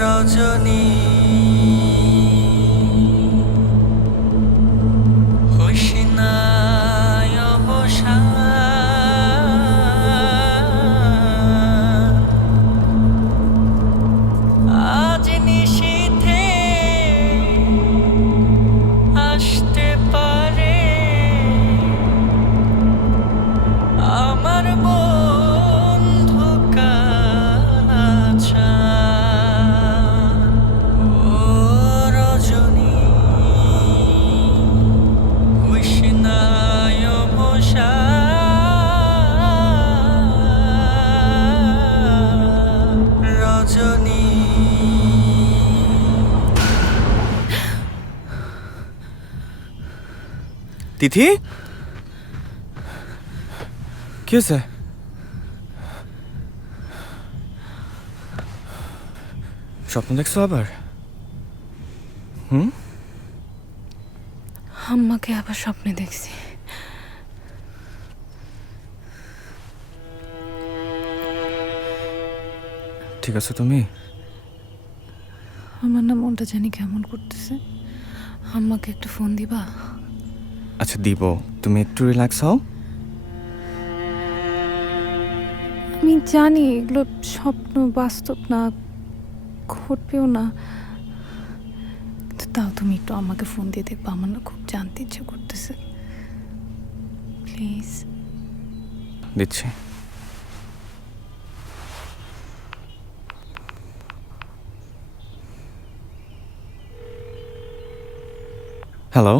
রজনী হুঁশিনায় অবসান আজ নিশীথে আসতে পারে আমার বন্ধু কালাচান ও রজনী হুঁশিনায় অবসান রজনী তিথি কি হয়েছে? স্বপ্ন দেখছো আবার? আম্মাকে আবার স্বপ্নে দেখছি। ঠিক আছে তুমি? আমার না মনটা জানি কেমন করতেছে। আম্মাকে একটা ফোন দিবা? আচ্ছা দিব, তুমি একটু রিল্যাক্স হও। আমি জানি এগুলো স্বপ্ন, বাস্তব না, ঘটবেও না, কিন্তু তাও তুমি একটু আমাকে ফোন দিয়ে দেখবা। আমার না খুব জানতে ইচ্ছে করতেছে, প্লিজ। দিচ্ছি। হ্যালো,